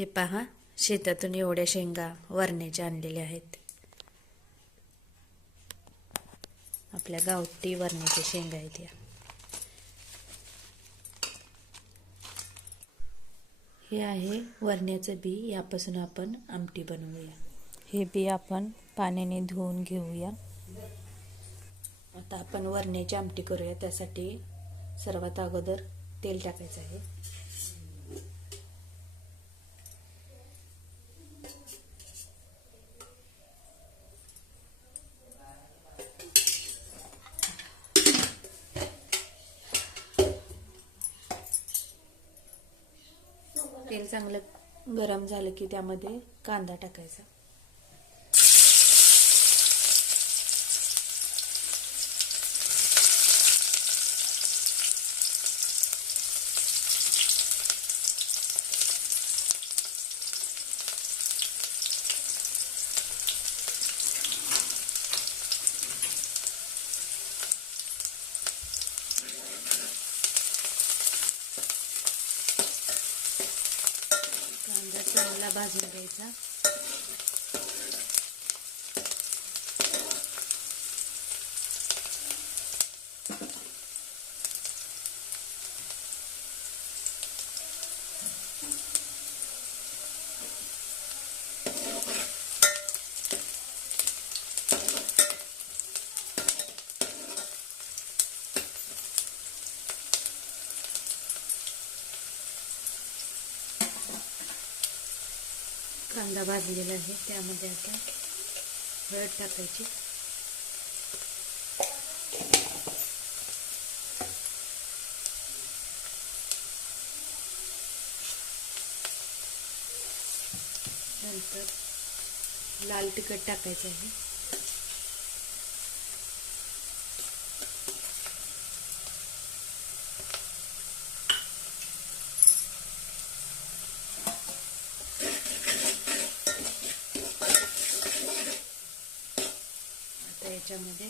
हे पहा शेतातून एवढ्या शेंगा वरण्याच्या आणलेल्या आहेत. आपल्या गावठी वरण्याच्या शेंगा आहेत या. हे आहे वरण्याचं बी यापासून आपण आमटी बनवूया. हे बी आपण पाण्याने धुवून घेऊया. आता आपण वरण्याची आमटी करूया त्यासाठी सर्वात अगोदर तेल टाकायचं आहे. तेल चांगलं गरम झालं की त्यामध्ये कांदा टाकायचा कांदा चांगला भाजून घ्यायचा. कांदा भाजलेला आहे. त्यामध्ये आता हळद टाकायची. नंतर लाल तिखट टाकायचं आहे. आता याच्यामध्ये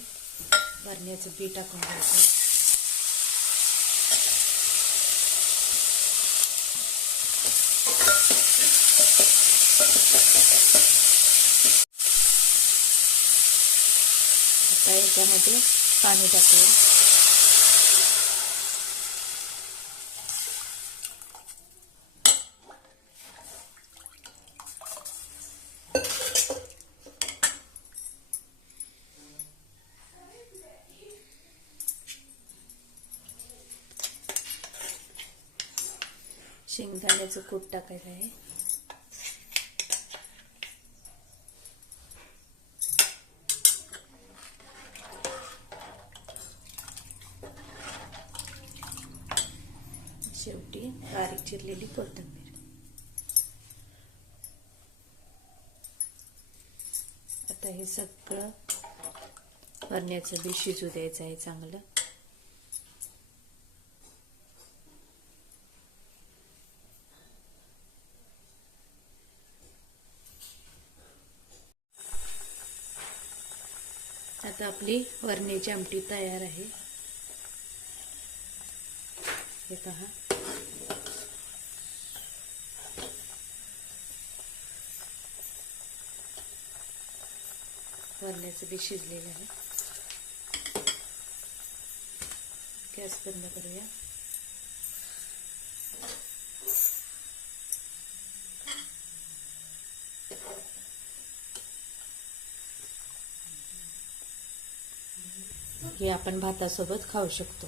भरण्याचं बी टाकून घ्यायचं. आता याच्यामध्ये पाणी टाकूया. शेंगदाण्याचं कूट टाकायचं आहे. शेवटी बारीक चिरलेली कोथिंबीर. आता हे सगळं वरण्याचं बी शिजू द्यायचं आहे चांगलं. आता आपली वरण्याची आमटी तयार आहे. हे पहा. वरण्याचं बी शिजलेलं आहे. गॅस बंद करूया. हे आपण भातासोबत खाऊ शकतो.